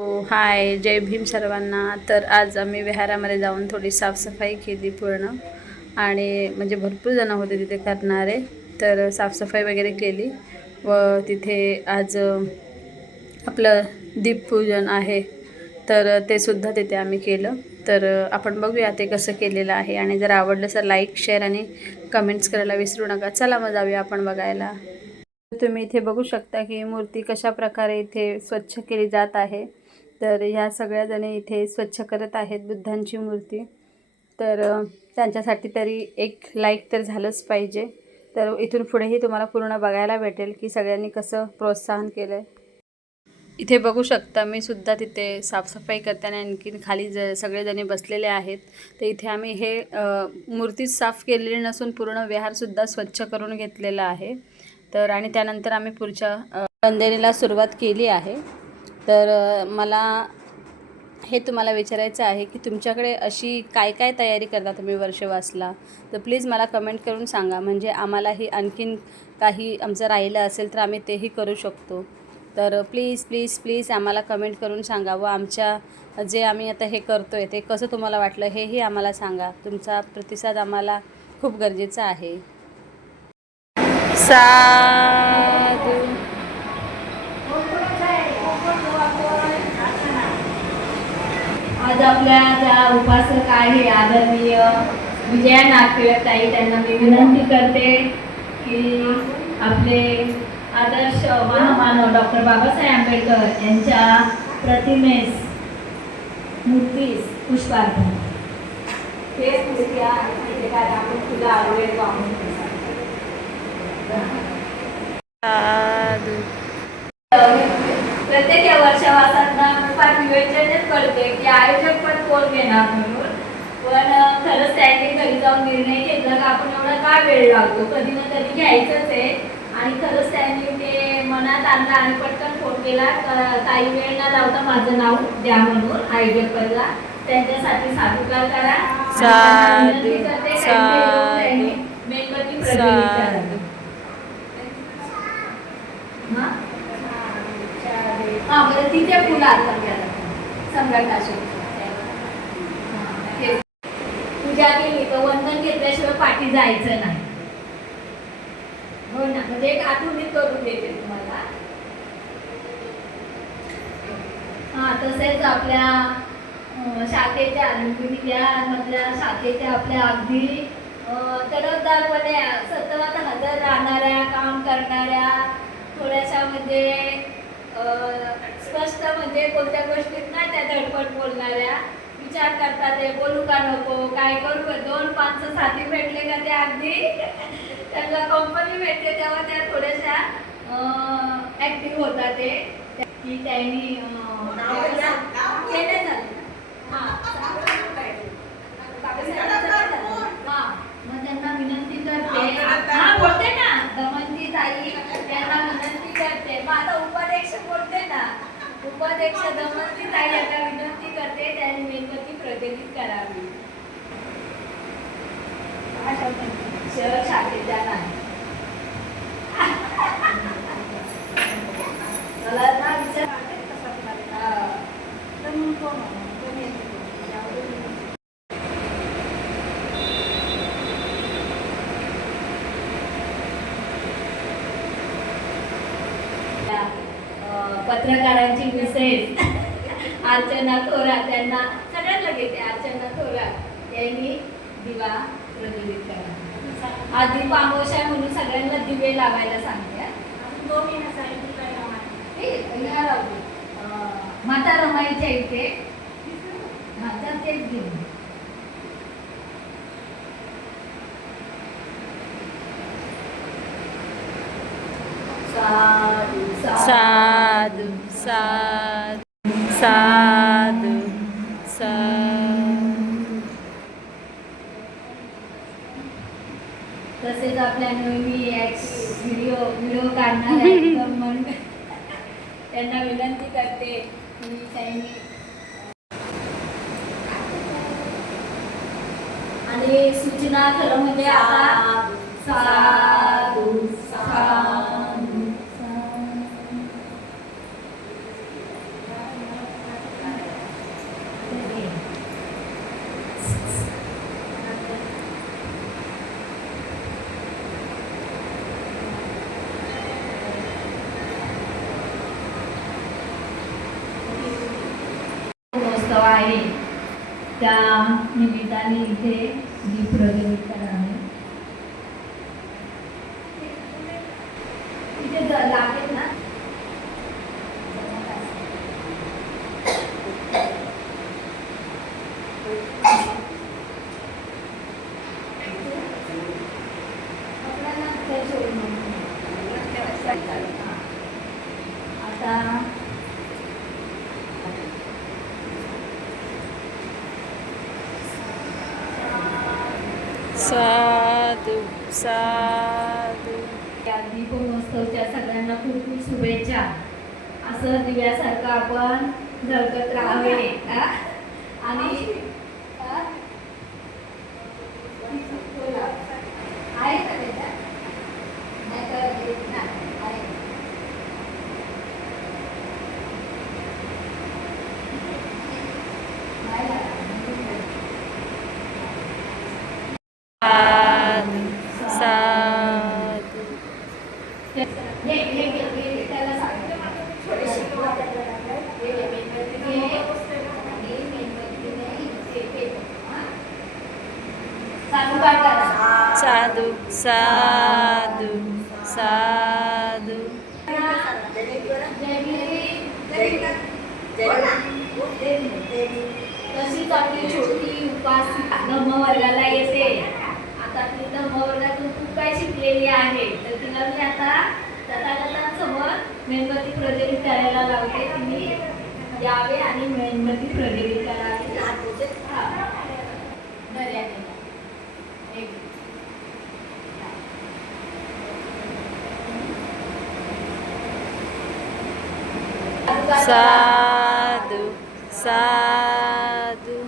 हाय, जय भीम सर्वांना. तर आज आम्ही विहारामध्ये जाऊन थोडी साफसफाई केली पूर्ण. आणि म्हणजे भरपूर जण होते तिथे करणारे. तर साफसफाई वगैरे केली व तिथे आज आपलं दीपपूजन आहे, तर ते सुद्धा तिथे आम्ही केलं. तर आपण बघूया ते कसं केलेलं आहे. आणि जर आवडलं तर लाईक, शेअर आणि कमेंट्स करायला विसरू नका. चला मग जाऊया आपण बघायला. तुम्ही इथे बघू शकता की मूर्ती कशा प्रकारे इथे स्वच्छ केली जात आहे. तर ह्या सगळ्या जणी इथे स्वच्छ करत आहेत बुद्धांची मूर्ती. तर त्यांच्यासाठी तरी एक लाईक तर झालंच पाहिजे. तर इथून पुढेही तुम्हाला पूर्ण बघायला भेटेल की सगळ्यांनी कसं प्रोत्साहन केलं आहे. इथे बघू शकता मी सुद्धा तिथे साफसफाई करताना आणखीन खाली सगळेजणी बसलेले आहेत. तर इथे आम्ही हे मूर्तीच साफ केलेली नसून पूर्ण विहारसुद्धा स्वच्छ करून घेतलेला आहे. तर आणि त्यानंतर आम्ही पुढच्या वंदनेला सुरुवात केली आहे. तर मला हे तुम्हाला विचारायचं आहे की तुमच्याकडे अशी काय काय तयारी करता तुम्ही वर्षवासला. तर प्लीज मला कमेंट करून सांगा, म्हणजे आम्हालाही आणखीन काही आमचं राहिलं असेल तर आम्ही तेही करू शकतो. तर प्लीज प्लीज प्लीज आम्हाला कमेंट करून सांगा व आमच्या जे आम्ही आता हे करतो आहे ते कसं तुम्हाला वाटलं हेही आम्हाला सांगा. तुमचा प्रतिसाद आम्हाला खूप गरजेचा आहे. साधू. आज आपल्या ज्या उपासक आहे आदरणीय विजया नागटिळक ताई, त्यांना मी विनंती करते की आपले आदर्श महामानव डॉक्टर बाबासाहेब आंबेडकर यांच्या प्रतिमेस मूर्तीस पुष्पार्पण. तेच मूर्ती आहे काय आपण तुला आवडेल वाहून प्रत्येक या वर्षावासांना फार नियोजनच करते की आयोजक पण कोण घेणार म्हणून. पण खरंच त्यांनी घरी जाऊन निर्णय घेतला की आपण एवढा का वेळ लागतो, कधी ना कधी घ्यायचंच आहे. आणि खरंच त्यांनी ते मनात आणलं आणि पटकन फोन केला काही वेळ न लावता माझं नाव द्या म्हणून आयोजकांना. त्यांच्यासाठी साधुकार करा. मेणबत्ती प्रज्वलित करा. बरं तिथे फुलं अर्पण सम्राटाशी पूजा केली तर वंदन घेतल्याशिवाय पाठी जायचं नाही. हो ना, म्हणजे एक आठवणीत करून देते तुम्हाला. तसेच आपल्या शाखेच्या मधल्या शाखेच्या आपल्या अगदी तरफदारपणे सतत हजर राहणाऱ्या, काम करणाऱ्या, थोड्याशा म्हणजे स्पष्ट म्हणजे कोणत्या गोष्टीत नाही त्या धडपड बोलणाऱ्या, विचार करतात ते बोलू का नको, काय करू. 2-5 साथी भेटले का ते अगदी त्यांना कंपनी भेटते तेव्हा त्या थोड्याशा ॲक्टिव्ह होतात. ते की त्यांनी मग त्यांना विनंती करते. बोलते ना दमनती ताई, त्यांना विनंती करते. मग आता उपाध्यक्ष बोलते ना, उपाध्यक्ष दमनती ताई आता विनंती करते त्यांनी मेणबत्ती प्रज्वलित करावी. शहर शाखेच्या नाही मला ना विचार पत्रकारांची विशेष अर्चना थोरात, त्यांना सगळ्यांना घेते. अर्चना थोरात यांनी दिवा प्रज्वलित करा. आज दीप अमावस्या म्हणून सगळ्यांना दिवे लावायला सांगते. माता रमाईच्या इथे माझा तेच घेऊन साधू साधू साधू साधू साधू. तसेच आपल्या नेहमी व्हिडिओ काढणार म्हणून त्यांना विनंती करते की त्यांनी आणि सूचना खरं म्हणजे आता साधू साधू आहे त्या निमित्ताने इथे दीप प्रज्वलित करावे. इथे लागेल ना. आता साधू साधू. या दीपोत्सवच्या सगळ्यांना खूप खूप शुभेच्छा. असं दिव्यासारखं आपण झळकत राहावे. आणि आहे का त्याच्यात? नाही करत येत ना. आहे. नाही साधू साधू. हे त्याला सांगितलं. साधू साधू साधू. तशीच आपली छोटी उपासना धम्मवर्गाला येते. आता ती धम्मवर्गातून खूप काय शिकलेली आहे, तर तिला मी आता तथागतांसमोर मेणबत्ती प्रज्वलित करायला लावते. तुम्ही यावे आणि मेणबत्ती प्रज्वलित करावी. हा. दर्याने. एक. साधू साधू.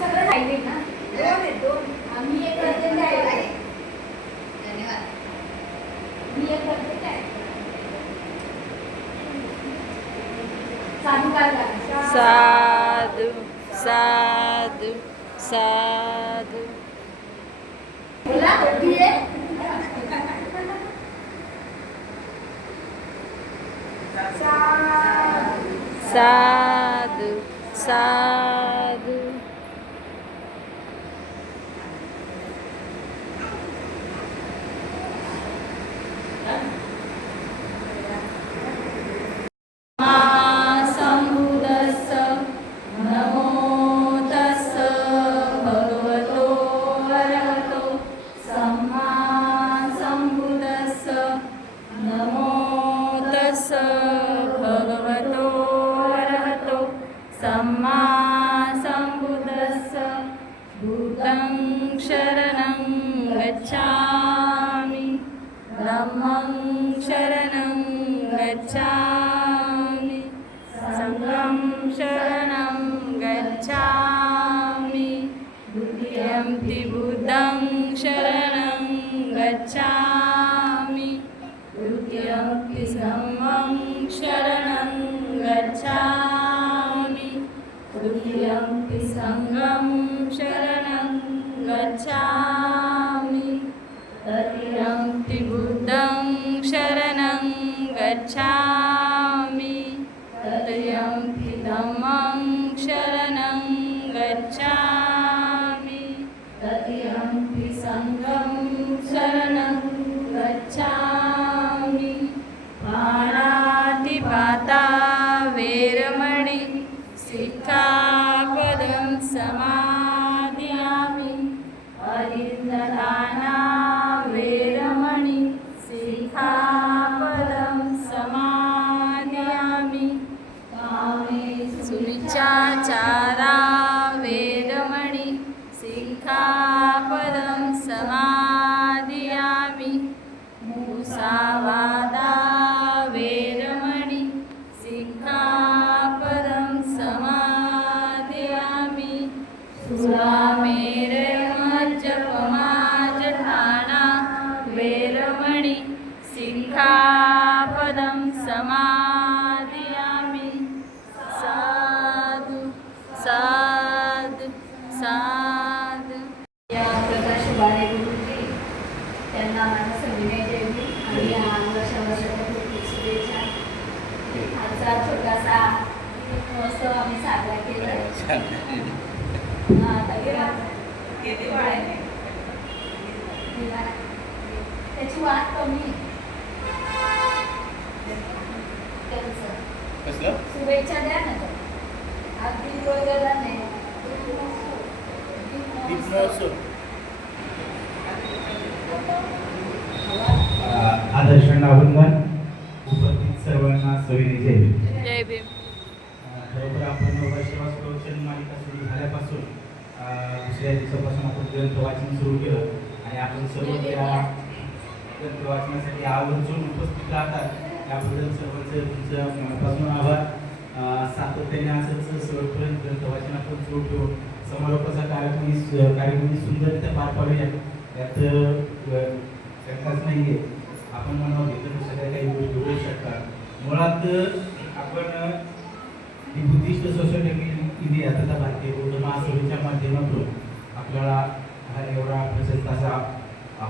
सगळं राहिले ना. आम्ही एक करते काय. मी एक करते काय. साधू काय करा. साधू साधू साधू. बोला होती आहे. साधू साधू. संबुद्धस्स नमो तस्स भगवतो अरहतो सम्मा संबुद्धस्स नमो तस्स भगवतो अरहतो सम्मा संबुद्धस्स. भूतं शरणं गच्छामि, धम्मं शरणं गच्छामि, संघं शरणं गच्छामि, द्वितीयंपि बुद्धं शरणं गच्छामि, तृतीयंपि धम्मं शरणं गच्छामि, तृतीयंपि संघं शरणं गच्छामि, तृतीयंपि बुद्धं शरणं गच्छामि, तृतीयंपि धम्मं शरणं गच्छामि, तृतीयंपि संघं शरणं गच्छामि. पाणातिपाता वेरमणि सिक्खापदं समादियामि. अरिन्ददाना वेरमणि सिक्खापदं समादियामि. सुमिच्चाचारा वेरमणि सिक्खापदं समादियामि. मुसावादा वेरमणि सिक्खापदं समादियामि. सुरामेरमज्जपमाजठाना वेरमणि सिक्खापदं समादियामि. साधु साधु साधू. या प्रकाश उबाळे गुरुजी त्यांना माझा संविनय जयंती आणि या वर्षाच्या खूप शुभेच्छा. आजचा छोटासा महोत्सव आम्ही साजरा केला. त्याची वाट कमी शुभेच्छा द्या ना. अगदी वगैरे नाही. आदर्श नावंदन उपस्थित सर्वांना सोयीने जय भीम. जय भीम. बरोबर आपण वर्षवास प्रवचन मालिका सुरू झाल्यापासून दुसऱ्या दिवसापासून आपण ग्रंथ वाचन सुरू केलं आणि आपण सर्व त्या ग्रंथ वाचनासाठी आवर्जून उपस्थित राहतात. त्याबद्दल सर्वांचं तुमचं मनापासून आभार. सातत्याने असंच शेवटपर्यंत ग्रंथ वाचन आपण सुरू ठेवून समारोपाचा कार्यक्रम सुंदररित्या पार पाडूया. त्यात शंकाच नाही आहे. आपण मनावर घेतलं तर सगळ्या काही गोष्टी होऊ शकतात. मुळात आपण बुद्धिस्ट सोसायटी इंडिया तथा भारतीय बौद्ध महासभेच्या माध्यमातून आपल्याला हा एवढा प्रशस्त असा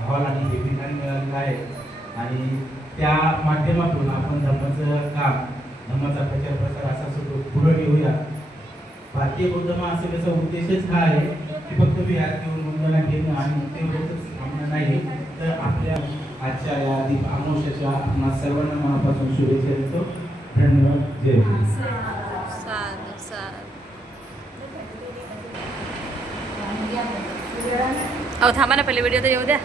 हॉल आणि हे ठिकाण मिळालेलं आहे आणि त्या माध्यमातून आपण धर्माचं काम धर्माचा प्रचार प्रसार असा सुद्धा पुढे घेऊया. भारतीय बौद्ध महासभेचा उद्देशच हा आहे की फक्त विहार घेऊन वंदना घेणं आणि तेवढंच थांबणं नाही, तर आपल्या आजच्या या दीप अमावस्येच्या आपणा सर्वांना मनापासून शुभेच्छा देतो. धन्यवाद. जय हिंद. साधू साधू. अहो थांबा ना, पहिले व्हिडिओ तर येऊ द्या.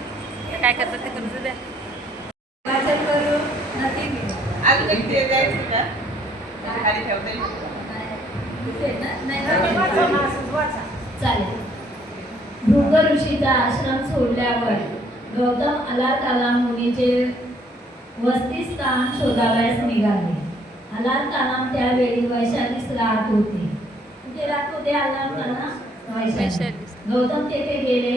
काय करतात ते करू द्या. वाचन करू नक्की मी. चालेल. भृंग ऋषीचा आश्रम सोडल्यावर गौतम अलाकाला मुनीचे वसतिस्थान शोधावयास निघाले. अलाकालाम त्यावेळी वैशालीस राहत होते. कुठे राहत होते अलाकाला? वैशाली. गौतम तेथे गेले.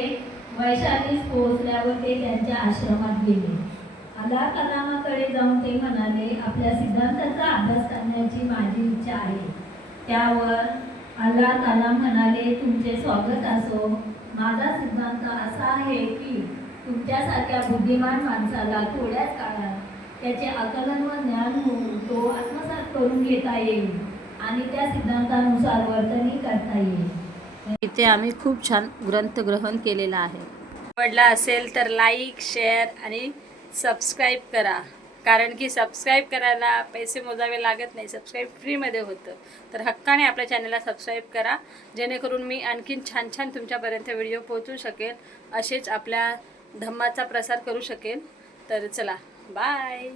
वैशालीस पोहोचल्यावर ते त्यांच्या आश्रमात गेले. अलाकालामाकडे जाऊन ते म्हणाले, आपल्या सिद्धांताचा अभ्यास करण्याची माझी इच्छा आहे. त्यावर अलाकालाम म्हणाले, तुमचे स्वागत असो. माझा सिद्धांत असा आहे की तुमच्यासारख्या बुद्धिमान माणसाला थोड्याच काळात त्याचे आकलन व ज्ञान होऊन तो आत्मसात करून घेता येईल आणि त्या सिद्धांतानुसार वर्तनही करता येईल. इथे आम्ही खूप छान ग्रंथ ग्रहण केलेला आहे. आवडला असेल तर लाईक, शेअर आणि सबस्क्राईब करा. कारण की सबस्क्राईब करायला पैसे मोजावे लागत नाही. सबस्क्राईब फ्रीमध्ये होतं. तर हक्काने आपल्या चॅनलला सबस्क्राईब करा, जेणेकरून मी आणखीन छान छान तुमच्यापर्यंत व्हिडिओ पोहोचू शकेल, असेच आपल्या धम्माचा प्रसार करू शकेल. तर चला, बाय.